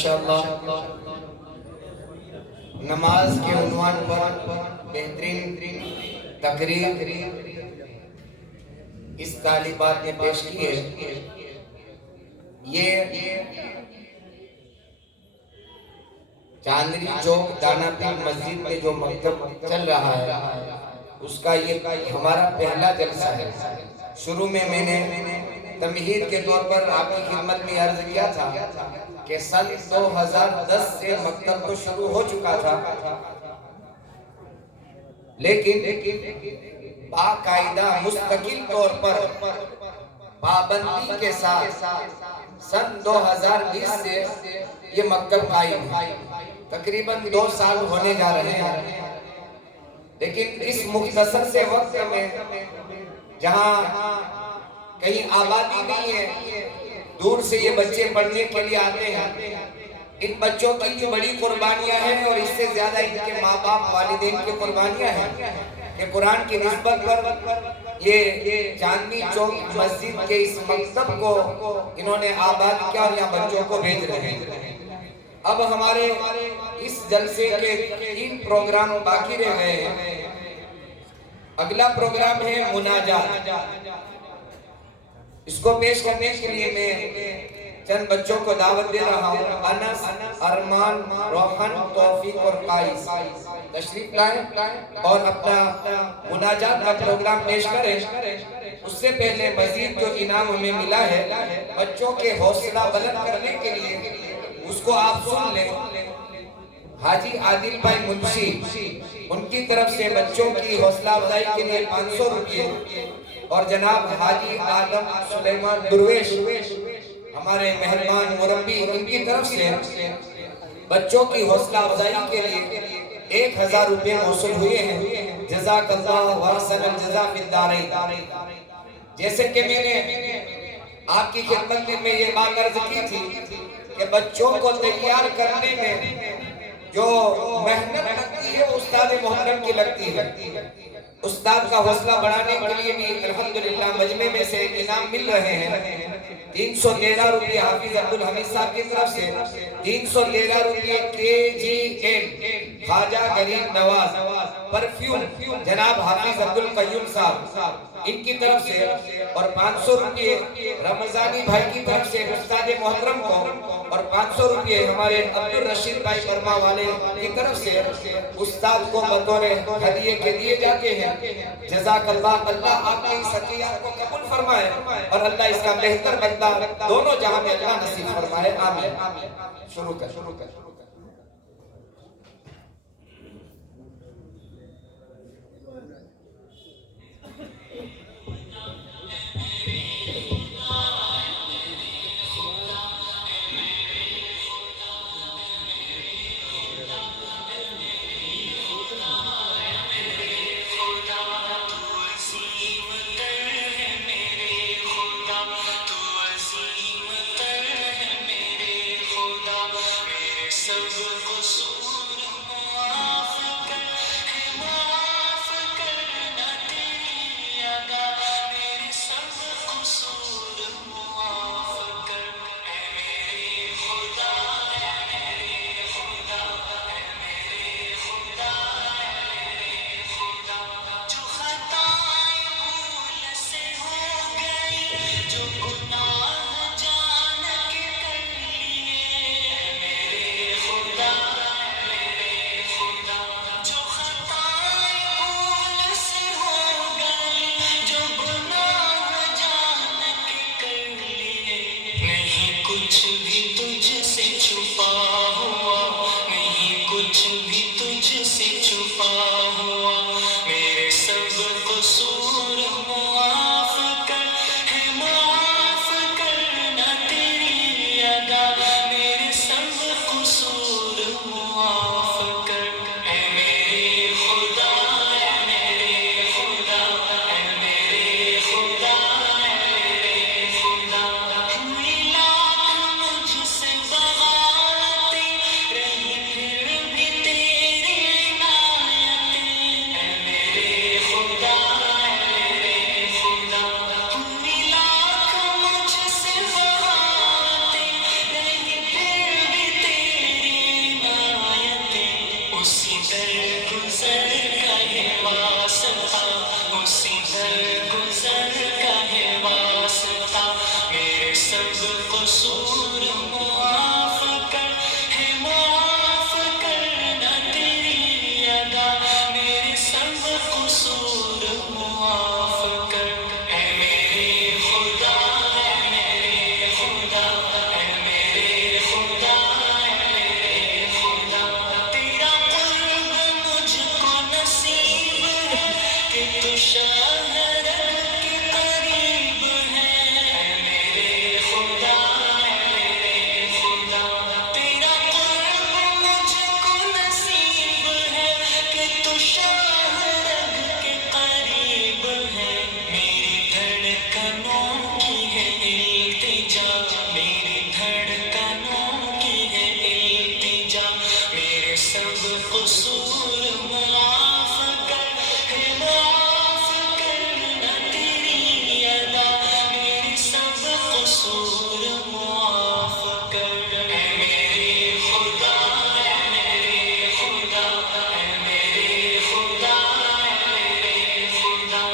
माशाअल्लाह नमाज के उन्वान पर बेहतरीन तकरीर इस तालिबात ने पेश की है। ये चांदनी चौक दानापुर मस्जिद में जो मकतब चल रहा है उसका ये हमारा पहला जलसा है। शुरू में मैंने तमहीद के तौर पर आपकी खिदमत में अर्ज किया था कि सन 2010 से मकतब तो शुरू हो चुका था, लेकिन बाकायदा मुस्तकिल तौर पर पाबंदी के साथ सन 2020 से ये मकतब कायम है। तकरीबन 2 साल होने जा रहे हैं, लेकिन इस मुख्तसर से वक्त में जहाँ कहीं आबादी नहीं है, दूर से ये बच्चे पढ़ने के लिए आते हैं। इन बच्चों की जो बड़ी कुर्बानियां हैं और इससे ज्यादा इनके माँ बाप वालिदैन की कुर्बानियां हैं कि कुरान की निस्बत पर ये चांदनी चौक मस्जिद के इस मकतब को इन्होंने आबाद किया और यहाँ बच्चों को भेज रहे हैं। अब हमारे इस जलसे के 3 प्रोग्राम बाकी रह गए हैं। अगला प्रोग्राम है मुनाजात। इसको पेश करने के लिए मैं चंद बच्चों को दावत दे रहा हूँ। अनस, अरमान, रोहन, तौफीक और काइस तशरीफ लाएं और अपना मुनाजात का प्रोग्राम पेश करें। उससे पहले मजीद जो इनाम हमें मिला है बच्चों के हौसला बुलंद करने के लिए उसको आप सुन लें। हाजी आदिल भाई मुंशी, उनकी तरफ से बच्चों की हौसला अफजाई के लिए 500 रुपये और जनाब हाजी आदम सुलेमान दुर्वेश हमारे मेहरबान मुरब्बी, इनकी तरफ से बच्चों की हौसला अफजाई के लिए 1000 रुपये मौसूल हुए हैं। जज़ाकल्लाह व अहसनल जज़ा फिद दारैन। जैसे कि मैंने आपकी खिदमत में ये बात अर्ज की थी कि बच्चों को तैयार करने में जो मेहनत लगती है उस्ताद मोहतरम की लगती है। उस्ताद का हौसला बढ़ाने के लिए भी अल्हम्दुलिल्लाह मजमे में से इनाम मिल रहे हैं। 313 रुपये हाफिज अब्दुल हमीद साहब की तरफ से, 313 रुपये KGN ख्वाजा गरीब नवाज परफ्यूम जनाब हाफिज अब्दुल कय्यूम साहब इनकी तरफ से और 500 रुपये रमजानी भाई की तरफ से उस्ताद मोहतरम को और 500 रुपये हमारे अब्दुल रशीद भाई वर्मा वाले की तरफ से उस्ताद को बतौर हदिये के दिए जाते हैं। जज़ाकल्लाह। अल्लाह आपकी इस हदियत को कबूल फरमाए और अल्लाह इसका बेहतर बदला दोनों जहां में अल्लाह नसीब फरमाए। आमीन। शुरू कर। शाहरग के करीब है मेरे खुदा, मेरे खुदा। तेरा कुर्ब मुझको नसीब है कि तू शाहरग के करीब है। मेरी धड़कनों की है इल्तिजा, मेरी धड़कनों की है इल्तिजा। मेरे सब कसूर माफ कर, है माफ करना तेरी अदा। मेरे सब कसूर माफ कर, ऐ मेरे खुदा, ऐ मेरे खुदा, ऐ मेरे खुदा, ऐ मेरे खुदा।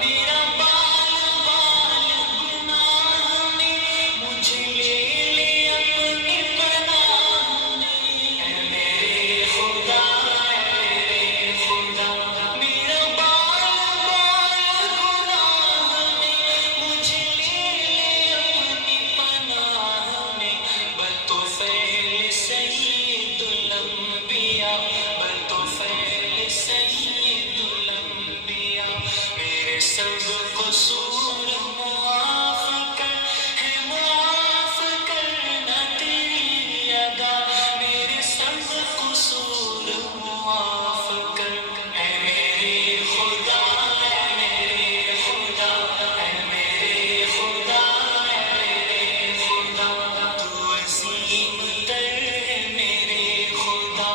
मेरा बाल बाल गुनाह में मुझे ले ले अपनी पनाह में, ऐ मेरे खुदा, ऐ मेरे खुदा। मेरा बाल बाल गुनाह में मुझे ले ले अपनी पनाह में। बतौफैल सय्यिदुल अंबिया, बतौफैल सय्यिदुल अंबिया। मेरे सब कसूर माफ कर, है माफ करना तेरी अदा। मेरे सब कसूर माफ कर, ऐ मेरे खुदा, ऐ मेरे खुदा, ऐ मेरे खुदा, ऐ मेरे खुदा। तू अज़ीम तर है मेरे खुदा,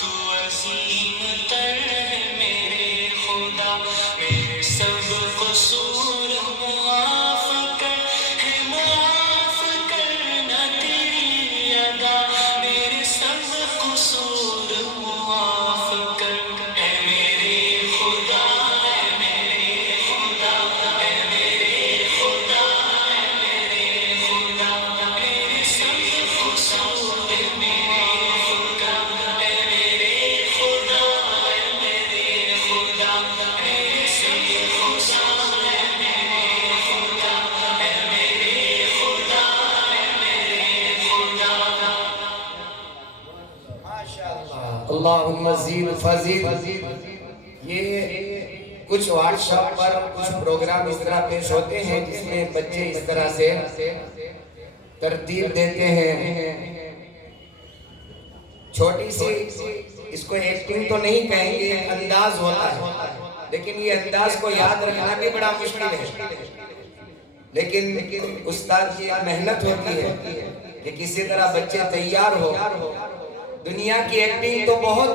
तू अज़ीम तर है मेरे खुदा। मेरे सब कसूर माफ कर, है माफ करना तेरी अदा। मेरे सब कसूर माफ कर, ऐ मेरे खुदा, ऐ मेरे खुदा, ऐ मेरे खुदा, ऐ मेरे खुदा। मेरे सब कसूर माफ कर, ऐ मेरे खुदा, ऐ मेरे खुदा। मेरे सब कसूर ऐ मेरे खुदा, ऐ मेरे खुदा, ऐ मेरे खुदा। माशाअल्लाह, अल्लाहुम्मा ज़ीद फज़ील। ये कुछ व्हाट्सएप पर कुछ प्रोग्राम इस तरह पेश होते हैं जिसमें बच्चे इस तरह से तरतीब देते हैं। छोटी सी, इसको एक्टिंग तो नहीं कहेंगे, एक अंदाज होता है, लेकिन ये अंदाज को याद रखना भी बड़ा मुश्किल है। लेकिन उस्ताद की मेहनत होती है कि किसी तरह बच्चे तैयार हो। दुनिया की एक्टिंग तो बहुत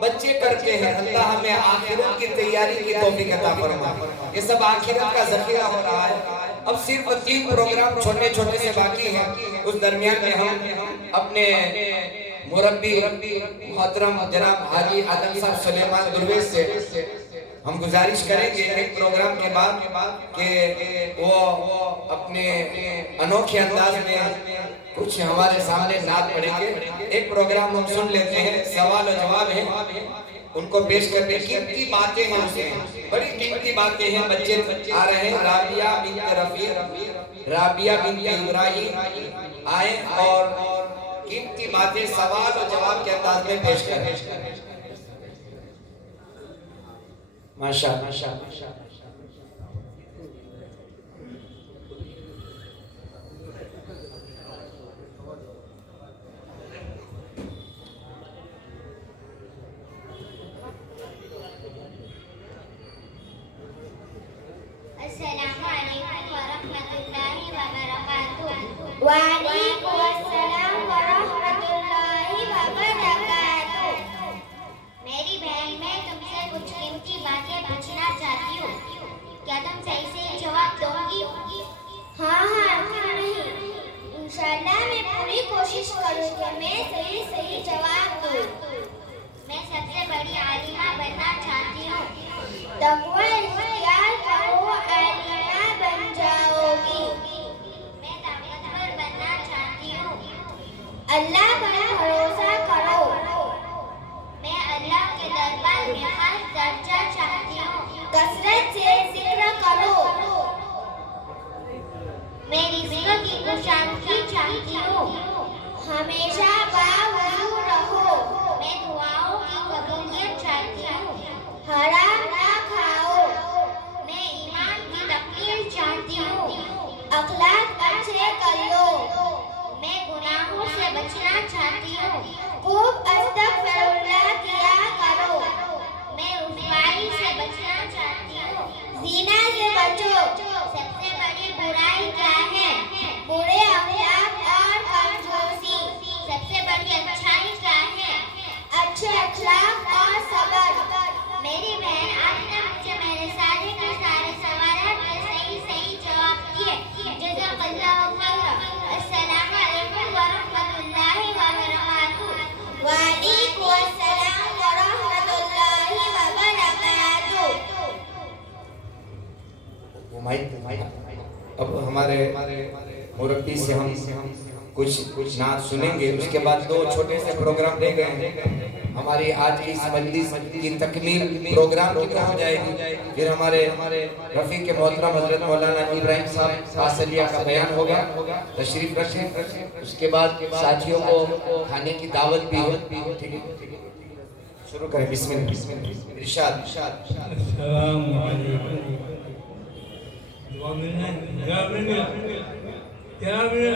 बच्चे करते हैं, अल्लाह हमें आखिरत की तैयारी की तौफीक अता फरमाए। ये सब आखिरत का ज़ख़ीरा हो रहा है। अब सिर्फ 3 प्रोग्राम छोटे छोटे से बाकी हैं। उस दरमियान में हम अपने मुरब्बी मोहतरम जनाब हाजी आदम साहब सुलेमान दुर्वेश से हम गुजारिश करेंगे एक प्रोग्राम के बाद कि वो अपने अनोखे अंदाज में कुछ हमारे सामने नात पढ़ेंगे। एक प्रोग्राम हम सुन लेते हैं, सवाल और जवाब है, उनको पेश करने की कीमती बातें हैं, उसमें बड़ी कीमती बातें हैं। बच्चे आ रहे हैं, राबिया बिन्त रफीक, राबिया बिन्त इब्राहिम आए और कीमती बातें सवाल और जवाब के अंदाज में पेश करें। माशाअल्लाह। वालेकुम अस्सलाम व रहमतुल्लाहि व बरकातुहू। मेरी बहन, मैं तुमसे कुछ कीमती बातें पूछना चाहती हूँ, क्या तुम सही से जवाब दोगी? हाँ, क्यों नहीं। इंशाअल्लाह मैं पूरी कोशिश करूँगी मैं सही जवाब दूँ। मैं सबसे बड़ी आलिमा बनना चाहती हूँ। तक़वा इख्तियार करो, आलिमा बन जाओगी। अल्लाह पर भरोसा करो। मैं अल्लाह के दरबार में खास दर्जा चाहती हूँ। कसरत से जिक्र करो। मैं रिज़्क़ की खुशहाली चाहती हूँ। हमेशा बावजू रहो। मैं दुआओं की कबूलियत चाहती हूँ। हराम ना खाओ। अब हमारे मुरब्बी से हम कुछ नात सुनेंगे, उसके बाद 2 छोटे से प्रोग्राम दे गए हैं। हमारी आज की इस मजलिस की तकमील प्रोग्राम की तरह हो जाएगी। फिर हमारे रफीक के मोहतरम हजरत मौलाना इब्राहिम साहब आसलिया का बयान होगा, तशरीफ रखें। उसके बाद साथियों को खाने की दावत भी हो। ठीक है, शुरू करें। बिस्मिल्लाह। इरशाद। अस्सलाम वालेकुम।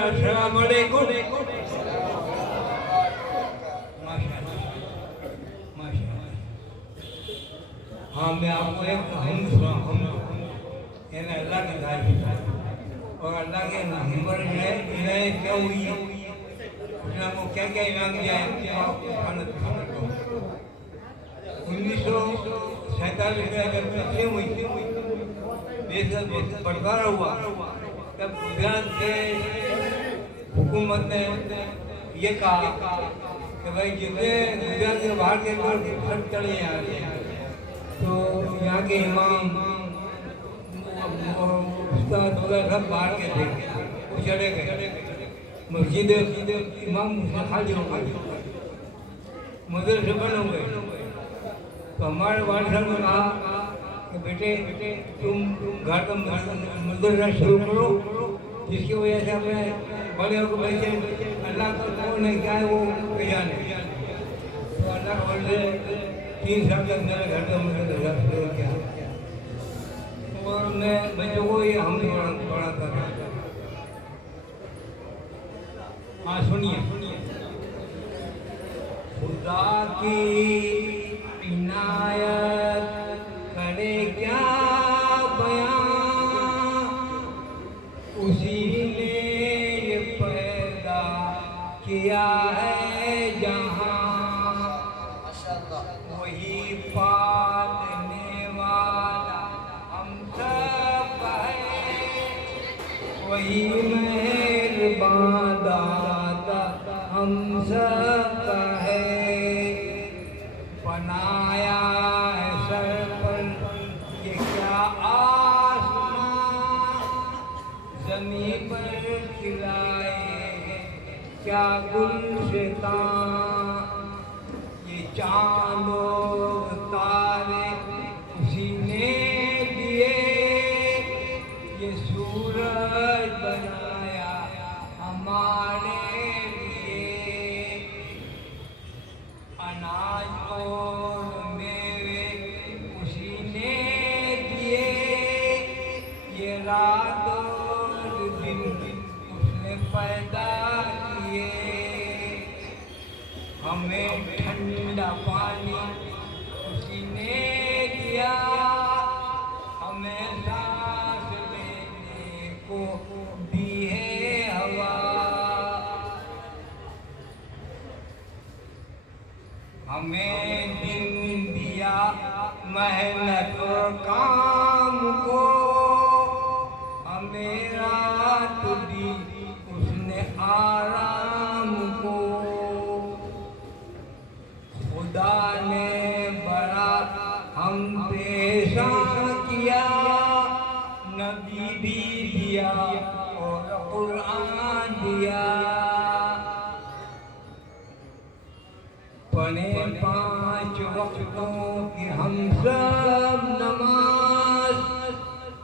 अस्सलाम वालेकुम। हाँ, मैं आपको एक हम अल्लाह की तारीफ और अल्लाह के नंबर में इन्हें क्या हुई है वो क्या इनाम दिया है। 1947 में जब तकलीफ हुई देश में बंटवारा हुआ, तब गुजरात के हुकूमत ने ये कहा कि भाई जितने गुजरात के बाहर के लोग सब चले यहाँ से, तो यहाँ के इमाम उस्ताद वगैरह सब बाहर के थे, वो चले गए। मस्जिद इमाम खाली हो गए, मदरसे बंद हो गए। तो हमारे वालिद साहब ने कहा कि बेटे तुम घर का मदरसा शुरू करो, जिसकी वजह से हमें बड़े को बच्चे अल्लाह का कौन है क्या है वो जाने। तो अल्लाह के बंदे 3 साल तक मेरे घर का मदरसा शुरू किया और मैं बच्चों को ये हम पढ़ाता था। हाँ सुनिए। खुदा की इनायत करे क्या बयां, उसी ने ये पैदा किया है जहां, वही पालने वाला हम सब है, वही मेहरबान दाता हम सब है। बनाया है सर पर ये क्या आसमां, ज़मीन पर खिलाए क्या गुलशतां, ये चांदो तारे उसी ने दिए, ये सूरज बनाया हमारे लिए, अनाज और मेवे उसी ने दिए, ये रात और दिन उसने पैदा किए, हमें ठंडा पानी उसी ने दिया, हमें सांस लेने को दी है हवा, हमें दिन दिया मेहनत और काम को, हमें रात दी उसने आराम को, खुदा ने बड़ा हम पे एहसान किया, नबी भी दिया और कुरान दिया, पढ़े 5 वक्तों की हम सब नमाज,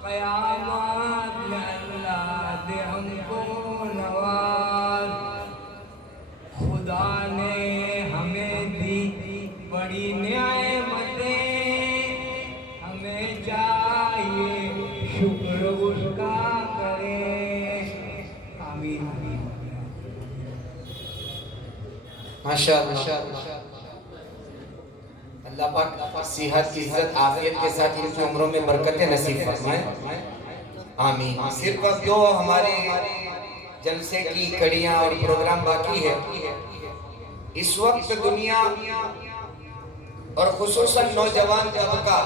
क़यामत में अल्लाह दे हमको नवाज, खुदा ने हमें दी बड़ी नेमतें, हमें चाहिए शुक्र उसका करें। आमीन। माशाअल्लाह। अल्लाह पाक सेहत, इज्जत, आफियत के साथ इनकी उम्रों में बरकतें नसीब फरमाए। आमीन। सिर्फ अब जो हमारे जलसे की कड़ियां और प्रोग्राम बाकी है, इस वक्त दुनिया और खुसूसन नौजवान तबका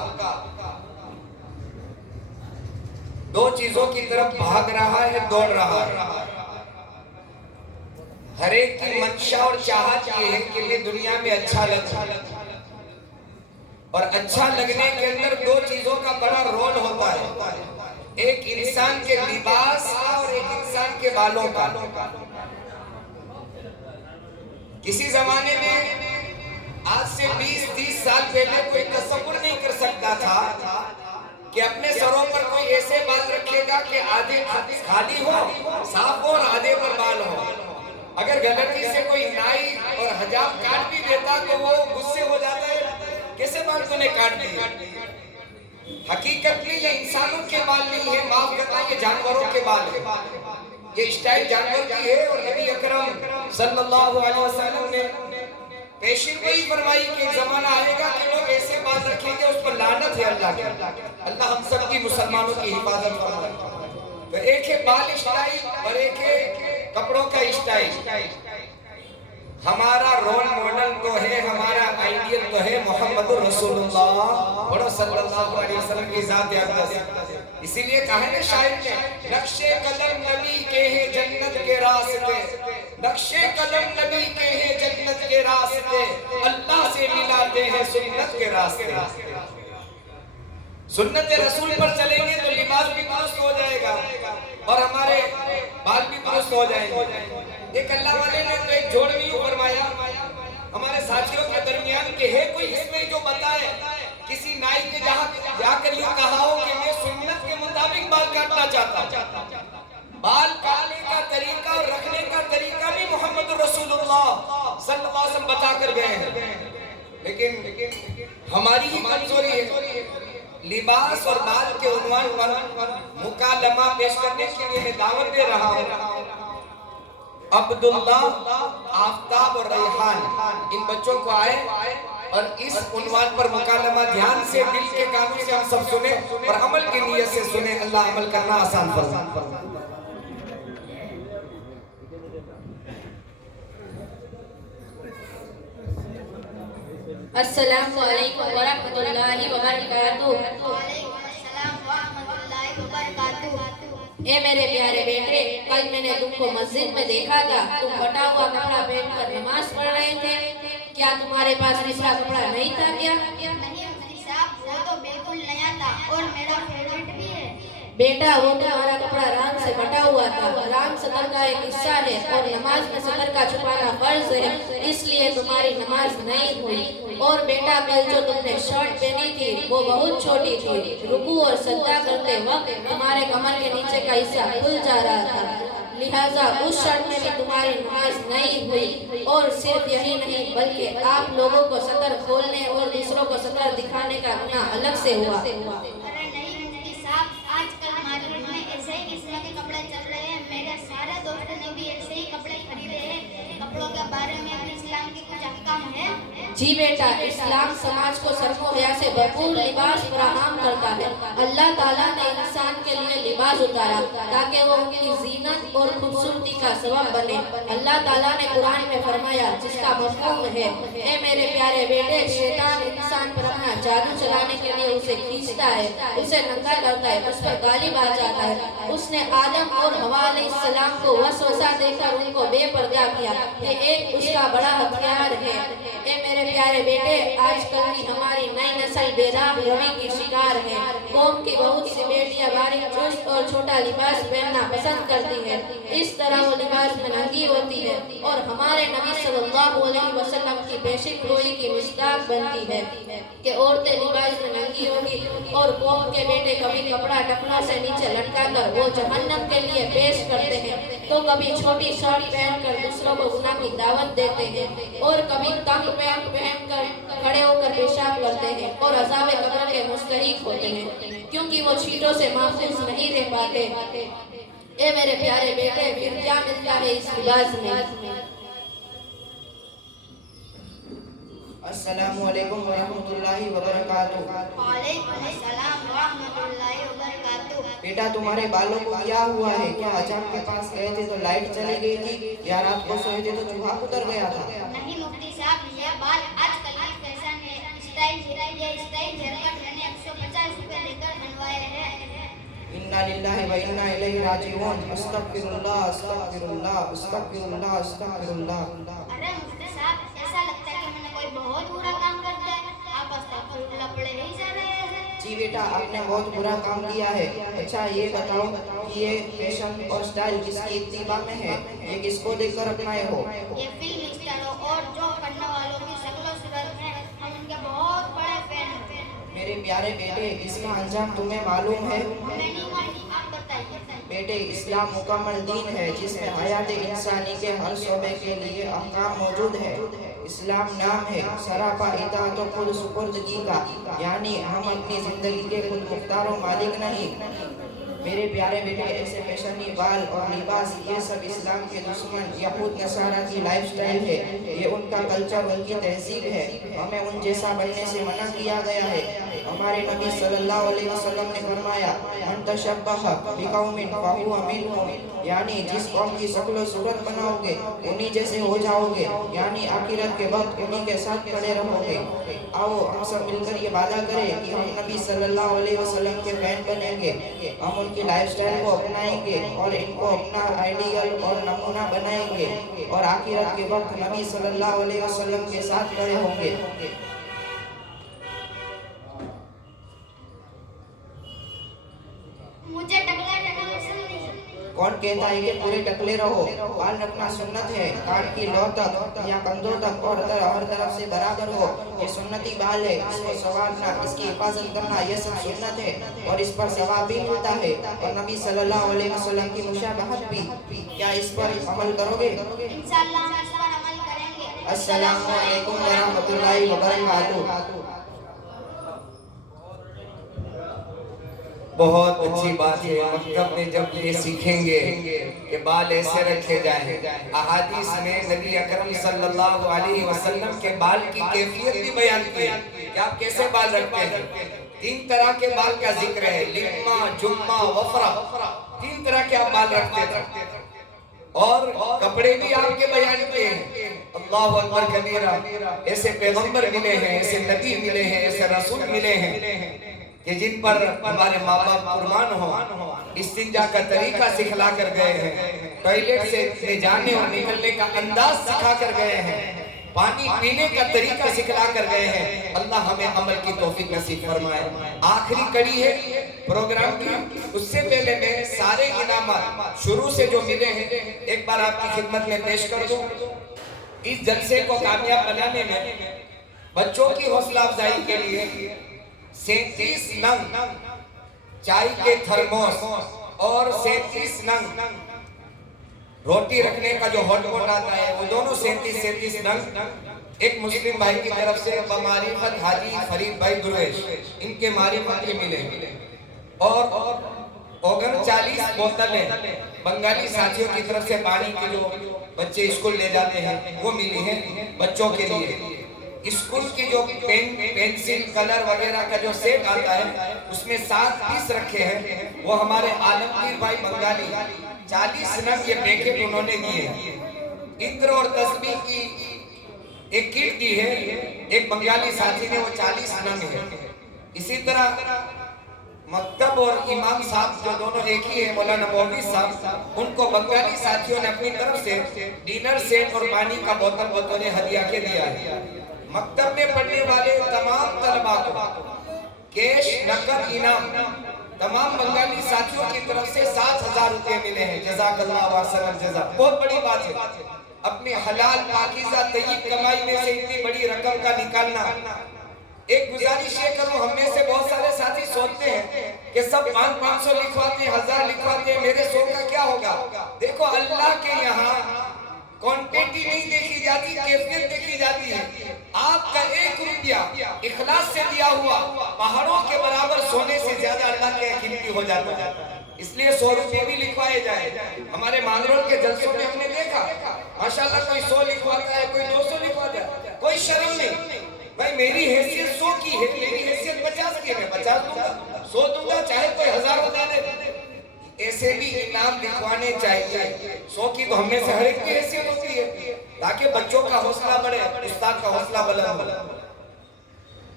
2 चीजों की तरफ भाग रहा है, दौड़ रहा है। हर एक की मंशा और चाहत ये है कि मैं दुनिया में अच्छा लग, और अच्छा लगने के अंदर 2 चीजों का बड़ा रोल होता है। एक इंसान के लिबास का और एक इंसान के बालों का। किसी जमाने में आज से 20-30 साल पहले कोई तसव्वुर नहीं कर सकता था कि अपने सरों पर कोई ऐसे बाल रखेगा कि आधे खाली हो, साफ हो और आधे पर बाल हो। अगर गलती से कोई नाई और हजाब काट भी देता तो वो गुस्से हो जाता है, कैसे बाल तूने काट दिए। हकीकत में ये इंसानों के बाल नहीं है, माफ करना, ये जानवरों के बाल है। ये स्टाइल जानवर की है और नबी अकरम सल्लल्लाहु अलैहि वसल्लम ने पेशी को ही फरमाई कि एक जमाना आएगा कि लोग ऐसे बाल रखेंगे उस पर लानत है अल्लाह की। अल्लाह हम सब की मुसलमानों की हिफाजत फरमाए। तो एक है बाल स्टाइल और एक है कपड़ों का स्टाइल। हमारा रोल मॉडल तो है, हमारा आइडियल तो है मोहम्मद रसूलुल्लाह सल्लल्लाहु अलैहि वसल्लम की जात अक़दस। इसीलिए कहा है ना शायर ने, नक्शे कदम नबी के हैं जन्नत के रास्ते, नक्शे कदम नबी के हैं जन्नत के रास्ते, अल्लाह से मिलाते हैं सुन्नत के रास्ते। सुन्नत रसूल पर चलेंगे तो लिबास भी दुरुस्त हो जाएगा और हमारे बाल भी दुरुस्त हो जाएंगे। एक अल्लाह वाले ने तो एक जोड़ भी फरमाया हमारे साथियों के दरमियान के है कोई इसमें जो बताए किसी नाई के जहाँ जाकर यूं कहा हो कि मैं सुन्नत के मुताबिक बाल काटना चाहता। बाल काटने का तरीका और रखने का तरीका भी मोहम्मद रसूलुल्लाह सल्लल्लाहु अलैहि वसल्लम बता कर गए हैं। लेकिन हमारी ही कमजोरी है। लिबास और बाल के उन्वान पर मुकालमा पेश करने के लिए मैं दावत दे रहा हूँ अब्दुल्ला, आफ्ताब और रेहान, इन बच्चों को आए और इस उन्वान पर मुकालमा ध्यान से दिल के कानों से हम सब सुने और अमल की नीयत से सुने। अल्लाह अमल करना आसान फरमाए। अस्सलामु अलैकुम व रहमतुल्लाहि व बरकातुहू। ए मेरे प्यारे बेटे, कल मैंने तुमको मस्जिद में देखा था, तुम फटा हुआ कपड़ा पहनकर नमाज पढ़ रहे थे। क्या तुम्हारे पास दूसरा कपड़ा नहीं था क्या? नहीं मुफ्ती साहब, वो तो बिल्कुल नया था और मेरा फेवरेट भी है। बेटा, वो तुम्हारा कपड़ा राम से फटा हुआ था। राम सतर का एक हिस्सा है और नमाज में सतर का छुपाना फर्ज है, इसलिए तुम्हारी नमाज नहीं हुई। और बेटा, कल जो तुमने शर्ट पहनी थी वो बहुत छोटी थी। रुकू और सजदा करते वक्त तुम्हारे कमर के नीचे का हिस्सा खुल जा रहा था, लिहाजा उस शर्ट में भी तुम्हारी नमाज नहीं हुई। और सिर्फ यही नहीं बल्कि आप लोगों को सतर खोलने और दूसरों को सतर दिखाने का गुनाह अलग से हुआ। अरे नहीं मुफ्ती साहब, आजकल मार्केट में ऐसे ही किस्म के कपड़े चल रहे हैं। मेरे सारे दोस्तों ने भी ऐसे ही कपड़े खरीदे हैं। कपड़ों के बारे में भी इस्लाम की कुछ अहकाम है? जी बेटा, इस्लाम समाज को सरको हया से भरपूर लिबास फराहम करता है। अल्लाह ताला ने इंसान के लिए लिबास उतारा ताकि वो उनकी जीनत और खूबसूरती का सबब बने। अल्लाह ताला ने कुरान में फरमाया, जिसका मफहूम है, ए मेरे प्यारे बेटे, शैतान इंसान पर अपना जादू चलाने के लिए उसे खींचता है, उसे नंगा करता है, उस पर गालिब आ जाता है। उसने आदम और हवा अलैहिस्सलाम को वसवसा देकर उनको बेपर्दा किया। ये एक उसका बड़ा हथियार है। ए मेरे प्यारे बेटे, आजकल की हमारी नई नस्ल बेराम रवि की शिकार है। कौम की बहुत सी बेटियां बारीक चुस्त और छोटा लिबास पहनना पसंद करती है। इस तरह वो लिबास में नंगी होती है और हमारे नबी सल्लल्लाहु अलैहि वसल्लम की पेशिक गोई की मिस्दाक बनती है कि औरतें लिबास में नंगी होगी और कौम के बेटे कभी कपड़ा टखनों से नीचे लटका कर वो जहन्नम के लिए पेश करते हैं, तो कभी छोटी शर्ट पहनकर दूसरों को गुनाह की दावत देते हैं और कभी तंग पैंट पहनकर खड़े होकर पेशाब करते हैं और अज़ाब कब्र के मुस्तहिक होते हैं, क्योंकि वो चीजों से महफूज नहीं रह पाते। ए मेरे प्यारे बेटे, फिर क्या मिलता है इस लिबास में? अस्सलामु अलैकुम व रहमतुल्लाहि व बरकातुहू। वालेकुम अस्सलाम व रहमतुल्लाहि व बरकातुहू। बेटा, तुम्हारे बालों को क्या हुआ है? क्या अचानक के पास गए थे तो लाइट चली गई थी या रात को सोए थे तो चूहा उतर गया था? नहीं मुफ्ती साहब, ये बाल आजकल की फैशन है। स्टाइल हेयरकट मैंने 150 रुपए लेकर बनवाए हैं। इन्ना लिल्लाहि व इन्ना इलैहि राजिऊन। अस्तगफिरुल्लाह अस्तगफिरुल्लाह अस्तगफिरुल्लाह अस्तगफिरुल्लाह। अरे मुफ्ती साहब, ऐसा लगता है कि मैंने कोई बहुत बुरा काम कर दिया है। आप अस्तगफिरुल्लाह पढ़े ही जा रहे हैं। जी जी बेटा, आपने बहुत बुरा काम किया है। अच्छा ये बताओ कि ये फैशन और स्टाइल किसकी इत्तिबा में है, ये किसको देखकर अपनाए हो? ये फिल्म स्टारों और जो करने वालों की शक्ल सूरत है, हम इनके बहुत बड़े फैन हैं। मेरे प्यारे बेटे, इसका अंजाम तुम्हें मालूम है? हमें नहीं मालूम, आप बताइए। बेटे, इस्लाम मुकम्मल दीन है जिसमें हयात इंसानी के हर शोबे के लिए अहकाम मौजूद है। इस्लाम नाम है सरापा इताअत और खुद सुपुर्दगी का, यानी हम अपनी जिंदगी के खुद मुख्तार और मालिक नहीं। मेरे प्यारे बेटे, ऐसे फैशनी बाल और लिबास ये सब इस्लाम के दुश्मन यहूद नसारा की लाइफस्टाइल है, ये उनका कल्चर, उनकी तहजीब है। हमें उन जैसा बनने से मना किया गया है। हमारे नबी सल्लल्लाहु अलैहि वसल्लम ने फरमाया, मन तशब्बह बिकौमिन फहुवा मिनहुम, यानी जिस कौम की शक्ल सूरत बनाओगे उन्हीं जैसे हो जाओगे, यानी आखिरत के वक्त उन्हीं के साथ खड़े रहोगे। आओ हम सब मिलकर ये वादा करें कि हम नबी सल्लल्लाहु अलैहि वसल्लम के फैन बनेंगे, हम उनकी लाइफस्टाइल को अपनाएंगे और इनको अपना आइडियल और नमूना बनाएंगे और आखिरत के वक्त नबी सल्लल्लाहु अलैहि वसल्लम के साथ खड़े होंगे। मुझे टकला टकला पसंद नहीं। कौन कहता है कि पूरे टकले रहो? बाल रखना सुन्नत है, कान की लौ तक या कंधों तक और हर तरफ से बराबर हो, ये सुन्नती बाल है। इसको संवारना, इसकी हिफाजत करना, ये सब सुन्नत है और इस पर सवाब भी मिलता है और नबी सल्लल्लाहु अलैहि वसल्लम की मुशाबहत भी। क्या इस पर अमल करोगे? इंशाअल्लाह हम इस पर अमल करेंगे। अस्सलामु अलैकुम व रहमतुल्लाहि व बरकातुहू। बहुत अच्छी बात है। मकतब में जब ये सीखेंगे कि बाल ऐसे रखे जाएं, अहादीस में नबी अकरम सल्लल्लाहु अलैहि वसल्लम के बाल की कैफियत भी बयान की है कि आप कैसे बाल रखते हैं। 3 तरह के बाल का जिक्र है, लिम्मा, जुम्मा, वफरा। 3 तरह के आप बाल रखते थे और कपड़े भी आपके बयान किए हैं। अल्लाहु अकबर कबीरा। ऐसे पैगंबर मिले हैं, ऐसे नबी मिले हैं, ऐसे रसूल मिले हैं कि जिन पर हमारे माँ बाप कुर्बान हो, इस्तिंजा का तरीका सिखला कर गए हैं, टॉयलेट से जाने और निकलने का अंदाज सिखा कर गए हैं, पानी पीने का तरीका सिखला कर गए हैं। अल्लाह हमें अमल की तौफीक नसीब फरमाए। आखिरी कड़ी है प्रोग्राम की, उससे पहले मैं सारे इनामात शुरू से जो मिले हैं एक बार आपकी खिदमत में पेश कर दूं। इस जलसे को कामयाब बनाने में बच्चों की हौसला अफजाई के लिए 37 नंग चाय के थर्मोस और 37 नंग रोटी रखने का जो हॉट पॉट आता है, वो दोनों 37 नंग एक मुस्लिम भाई की तरफ से बमारिफत हाजी फरीद भाई दुर्वेश, इनके मारिफत के मिले और 39 बोतलें बंगाली साथियों की तरफ से पानी के जो बच्चे स्कूल ले जाते हैं वो मिली हैं बच्चों के लिए। स्कूल की जो पेंसिल कलर वगैरह का जो सेट आता है उसमें 7 पीस रखे हैं, वो हमारे आलमगीर भाई बंगाली 40 नग ये पैकेट उन्होंने दिए। इत्र और तस्बीह की एक किट दी है, एक बंगाली साथी ने, वो 40 नग है। इसी तरह मकतब और इमाम साहब जो दोनों एक ही है, मौलाना मौलवी साहब, उनको बंगाली साथियों ने अपनी तरफ से डिनर सेट और पानी का बोतल हदिया के दिया है। मकतब में पढ़ने वाले तमाम तलबा को कैश नकद इनाम तमाम बंगाली साथियों की तरफ से 7,000 रुपए मिले हैं। जज़ाकल्लाह व अहसन जज़ा। बहुत बड़ी बात है, अपने हलाल पाकीज़ा तय्यब कमाई में से इतनी बड़ी रकम का निकालना। एक गुजारिश ये करूं, हम में से बहुत सारे साथी सोचते हैं कि सब 500 लिखवाते हैं, 1000 लिखवाते हैं, मेरे 100 का क्या होगा। देखो अल्लाह के यहाँ क्वांटिटी नहीं देखी जाती, कैफियत देखी जाती है। आपका 1 रुपया इखलास से दिया हुआ पहाड़ों के बराबर सोने से ज्यादा अल्लाह के कीमती हो जाता है। इसलिए 100 रुपये भी लिखवाए जाए। हमारे मांगरोल के जलसों में हमने देखा माशाल्लाह कोई 100 लिखवाता है, कोई 200 लिखवाता है, कोई शर्म नहीं। भाई मेरी हैसियत 100 की है, मेरी हैसियत 50 की है, मैं 50 दूंगा, 100 दूंगा, चाहे कोई 1000 बता दे। ऐसे भी इनाम लिखवाने चाहिए। 100 की तो हमें से हर एक की हैसियत होती है, ताकि बच्चों का हौसला बढ़े, उस्ताद का हौसला बुलंद हो।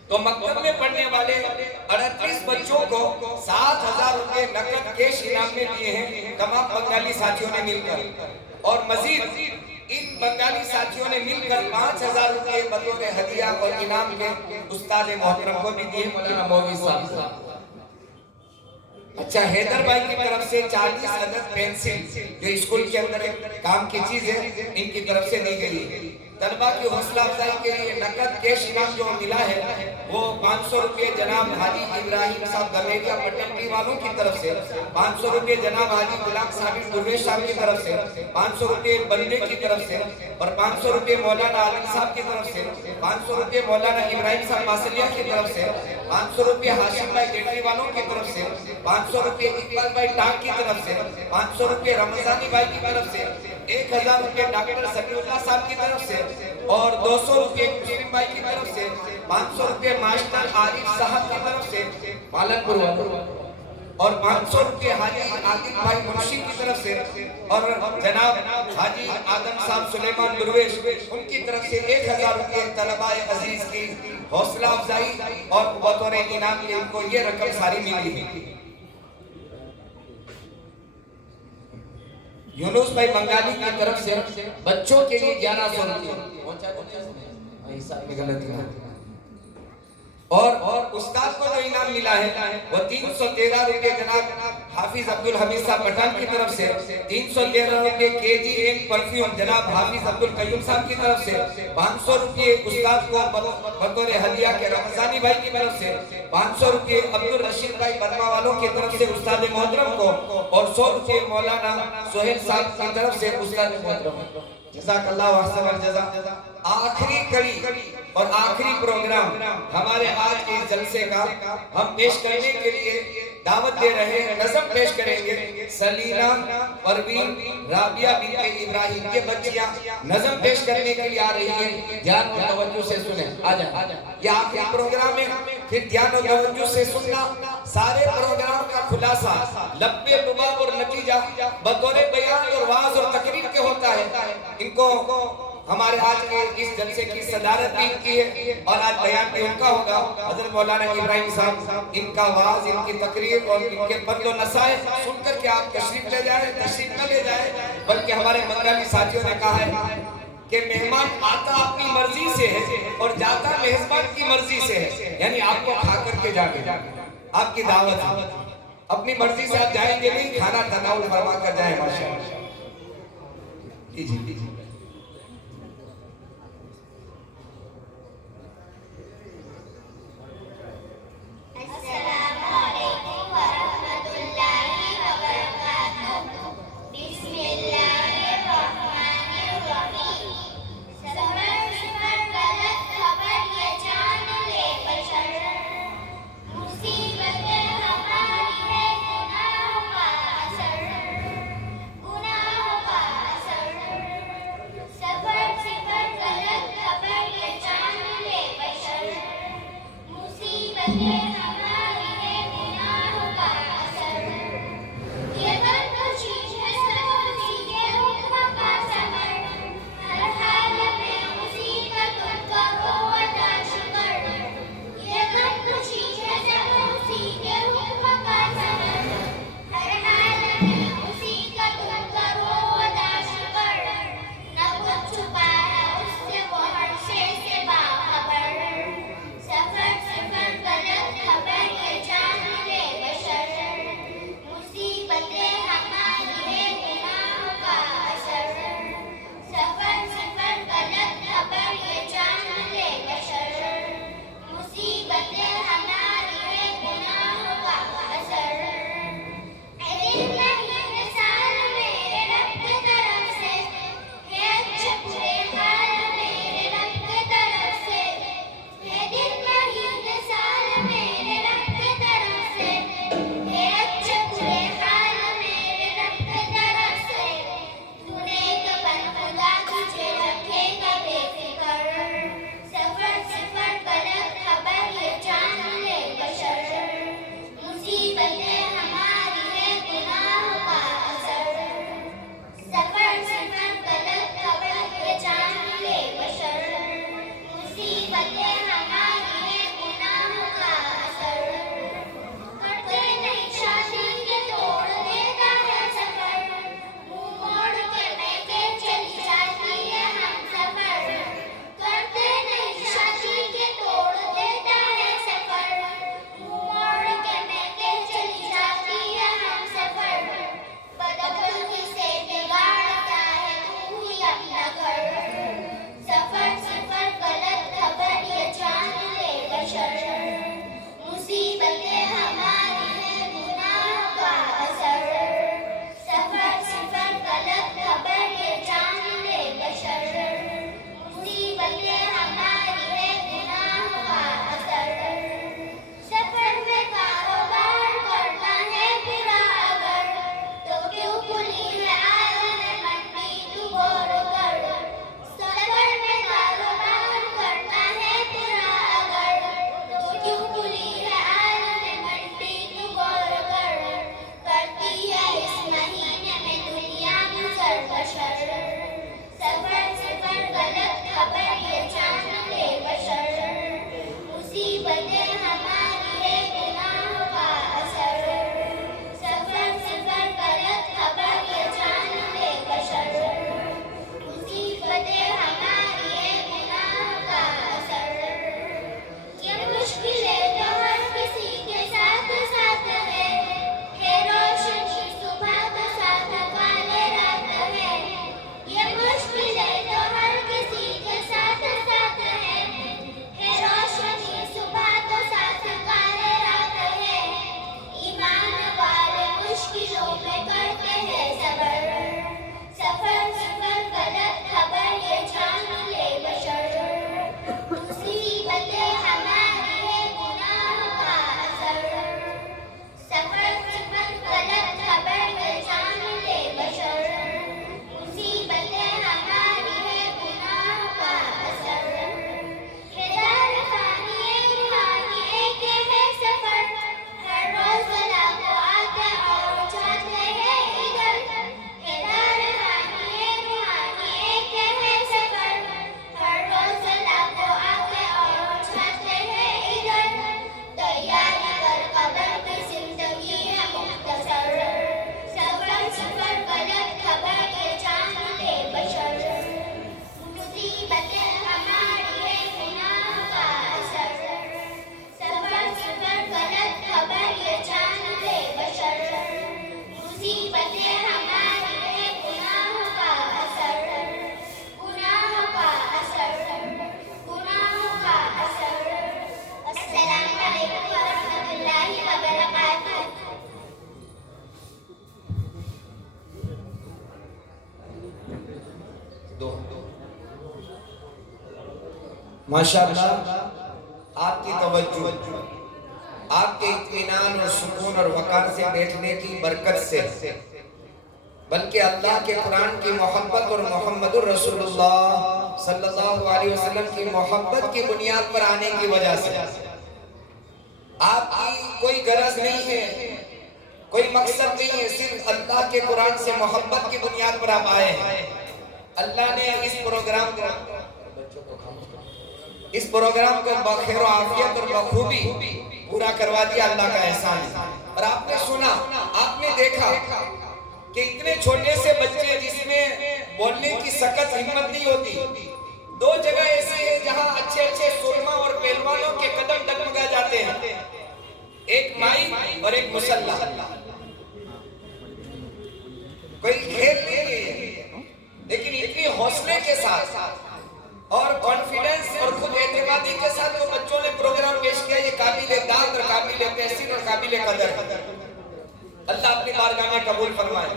तो मकतब में पढ़ने वाले 38 बच्चों को 7,000 रुपए नकद कैश इनाम में दिए हैं तमाम बंगाली साथियों ने मिलकर। और मजीद इन बंगाली साथियों ने मिलकर 5,000 रुपए बतौर हदिया और इनाम के उस्ताद मोहतरम को भी दिए, मौलाना मौलवी साहब। अच्छा, हैदर भाई की तरफ से 40 अदद पेंसिल जो स्कूल के अंदर काम की चीज है, इनकी तरफ से दी गई है। तलबा की हौसला अफजाई के लिए नकद कैश इनाम जो मिला है वो 500 रुपये जनाब हाजी इब्राहिम साहब गमेरिया पटन वालों की तरफ से, 500 रुपये जनाब हाजी गुलाम साबिर दुर्वेश साहब की तरफ से, 500 रुपये बंदे की तरफ से और 500 रुपये मौलाना आलम साहब की तरफ से, 500 रुपये मौलाना इब्राहिम साहब मासलिया की तरफ से, 500 रुपये हाशिम भाई डेटरी वालों की तरफ से, 500 रुपये इकबाल भाई टाक की तरफ से, 500 रुपये रमजानी भाई की तरफ से, 1000 रुपये डॉक्टर समीउल्लाह साहब की तरफ से और 200 रुपये मुस्लिम भाई की तरफ से, 500 रुपये मास्टर आरिफ साहब की तरफ से पालनपुर और 500 रुपये हाजी आदिल भाई मुंशी की तरफ से और जनाब हाजी आदम साहब सुलेमान दुर्वेश उनकी तरफ से 1000 रुपये तलबाए अजीज की हौसला अफजाई और बतौर इनाम के इनको ये रकम सारी मिली है। यूनुस भाई बंगाली की तरफ से बच्चों के लिए 1100 रुपये और उस्ताद को जो इनाम मिला है वो 313 रुपये जनाब हाफिज अब्दुल हमीद साहब पठान की तरफ से, 313 रुपये KGN परफ्यूम जनाब हाफिज अब्दुल कयूम साहब की तरफ से, 500 रुपये उस्ताद को बतौर हदिया के रमजानी भाई की तरफ से, 500 रुपये अब्दुल रशीद भाई बर्मा वालों की तरफ से उस्ताद मोहतरम को और 100 रुपये मौलाना सोहेल साहब की तरफ से उस्ताद मोहतरम। जज़ाकल्लाहु अहसन जज़ा। आखिरी कड़ी और आखिरी प्रोग्राम हमारे आज के इस जलसे का हम पेश करने के लिए दावत दे रहे हैं। नज़म पेश करेंगे सलीना, परवीन, राबिया बिनते इब्राहिम के बच्चियां नज़म पेश करने के लिए आ रही है। ध्यान और तवज्जो से सुने। आजा ये आखिरी प्रोग्राम है, फिर ध्यान और तवज्जो से सुनना। सारे प्रोग्राम का खुलासा लब्बे लुबाब और नतीजा बतौर बयान और वाज और तकरीर के होता है। इनको हमारे आज के इस जलसे की सदारत भी की है और आज बयान भी उनका होगा। हजरत मौलाना इब्राहिम साहब, इनका वाज, इनकी तकरीर और इनके बदलो नसाए सुनकर के आप तशरीफ ले जाए, तशरीफ न ले जाए, बल्कि हमारे बंगाली साथियों ने कहा है कि मेहमान आता अपनी मर्जी से है और जाता मेहमान की मर्जी से है, यानी आपको खा करके जाके आपकी दावत अपनी मर्जी से आप जाएंगे नहीं, खाना तनाउल फरमा कर जाए। माशाअल्लाह जी। माशाअल्लाह आपकी तवज्जो, आपके इत्मीनान और सुकून और वकार से बैठने की बरकत से, बल्कि अल्लाह के कुरान की मोहब्बत और मोहम्मदुर रसूलुल्लाह सल्लल्लाहु अलैहि वसल्लम की मोहब्बत की बुनियाद पर आने की वजह से आपकी कोई गरज नहीं है, कोई मकसद नहीं है, सिर्फ अल्लाह के कुरान से मोहब्बत की बुनियाद पर आप आए हैं। अल्लाह ने इस प्रोग्राम को बखैर और आफियत और बखूबी पूरा करवा दिया, अल्लाह का एहसान है। और आपने सुना, आपने देखा कि इतने छोटे से बच्चे जिसमें बोलने की सख्त हिम्मत नहीं होती, दो जगह ऐसी है जहां अच्छे अच्छे सुरमा और पहलवानों के कदम डगमगा जाते हैं, एक माइक और एक मुसल्ला। कोई खेल नहीं है, लेकिन इतनी हौसले के साथ और कॉन्फिडेंस और खुद एतमादी के साथ तो बच्चों ने प्रोग्राम पेश किया। ये काबिले दाद और काबिले तहसीन और काबिले कदर। अल्लाह अपनी बारगाह में कबूल फरमाए।